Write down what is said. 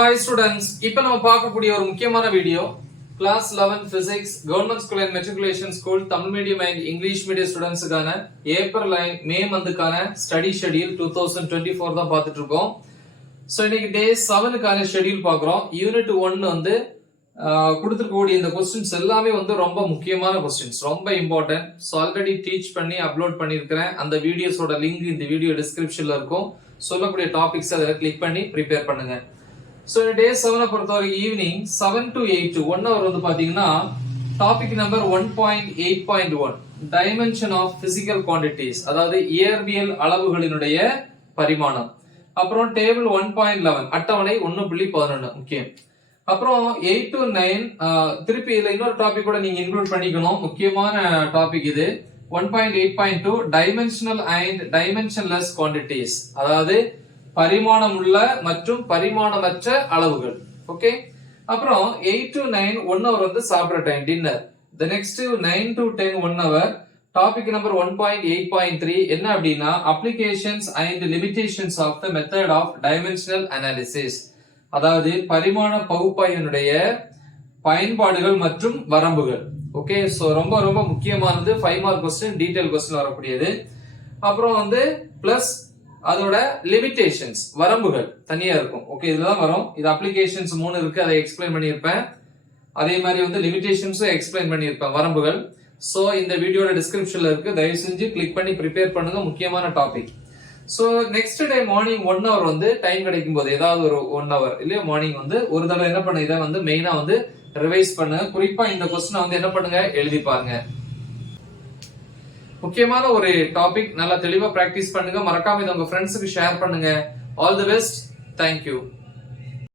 Hi students, இப்போ நம்ம பார்க்கக்கூடிய ஒரு முக்கியமான video class 11 physics government school and matriculation school Tamil medium and English medium ஸ்டூடெண்ட்ஸ்க்கான ஏப்ரல் அண்ட் மே மந்த்க்கான ஸ்டடி ஷெட்யூல் 2024 தான் பார்த்துட்டு இருக்கோம். சோ இன்னைக்கு டே 7க்கான ஷெட்யூல் பார்க்குறோம். யூனிட் 1 வந்து கொடுத்துருக்கக்கூடிய இந்த கொஸ்டின்ஸ் எல்லாமே வந்து ரொம்ப முக்கியமான கொஸ்டின்ஸ், ரொம்ப இம்பார்ட்டன்ட். ஸோ ஆல்ரெடி டீச் பண்ணி அப்லோட் பண்ணியிருக்கிறேன். அந்த வீடியோஸோட லிங்க் இந்த வீடியோ டிஸ்கிரிப்ஷன்ல இருக்கும். சொல்லக்கூடிய டாபிக்ஸ் அதில் கிளிக் பண்ணி ப்ரிப்பேர் பண்ணுங்க. So in day 7 பொறுத்தவரைக்கும் ஈவினிங் 7 to 8 1 hour வந்து பாத்தீங்கன்னா topic number 1.8.1 dimension of physical quantities, அதாவது இயற்பியல் அளவுகளினுடைய பரிமாணம். அப்புறம் டேபிள் 1.11 அட்டவணை 1.11 முக்கியம். அப்புறம் 8 to 9 திருப்பி இதுல இன்னொரு டாபிக் கூட நீங்க இன்க்ளூட் பண்ணிக்கணும், முக்கியமான டாபிக் இது. 1.8.2 டைமென்ஷனல் அண்ட் டைமென்ஷன்லெஸ் குவான்டிட்டிஸ், அதாவது பரிமாணம் உள்ள மற்றும் பரிமாணமற்ற அளவுகள். ஓகே, அப்புறம் 8 to 9 1 hour வந்து சாப்பிட்ற time, dinner. the next 9 to 10 1 hour topic number 1.8.3 என்ன அப்படின்னா applications and limitations of the method of dimensional analysis, அதாவது பரிமாண பகுப்பாய்வினுடைய பயன்பாடுகள் மற்றும் வரம்புகள். ஓகே, சோ ரொம்ப ரொம்ப முக்கியமானது, 5 மார்க் கொஸ்டின், டீடைல் கொஸ்டின் வரக்கூடியது. அப்புறம் வந்து பிளஸ் அதோட லிமிடேஷன்ஸ், வரம்புகள் தனியா இருக்கும். ஓகே, இதுதான் வரும். இது அப்ளிகேஷன்ஸ் 3 இருக்கு, அதை எக்ஸ்பிளைன் பண்ணியிருப்பேன். அதே மாதிரி வந்து லிமிடேஷன்ஸும் எக்ஸ்பிளைன் பண்ணியிருப்பேன், வரம்புகள். சோ இந்த வீடியோட டிஸ்கிரிப்ஷன்ல இருக்கு, தயவு செஞ்சு கிளிக் பண்ணி ப்ரிப்பேர் பண்ணுங்க, முக்கியமான topic. So next day morning 1 hour வந்து டைம் கிடைக்கும் போது ஏதாவது ஒரு 1 hour இல்லையா மார்னிங் வந்து ஒரு தடவை என்ன பண்ண, இதை வந்து மெயினா வந்து ரிவைஸ் பண்ணுங்க. குறிப்பா இந்த கொஸ்டினை வந்து என்ன பண்ணுங்க, எழுதி பாருங்க. முக்கியமான ஒரு டாபிக், நல்லா தெளிவா பிராக்டிஸ் பண்ணுங்க. மறக்காம இதை உங்க ஃப்ரெண்ட்ஸுக்கு ஷேர் பண்ணுங்க. All the best, thank you.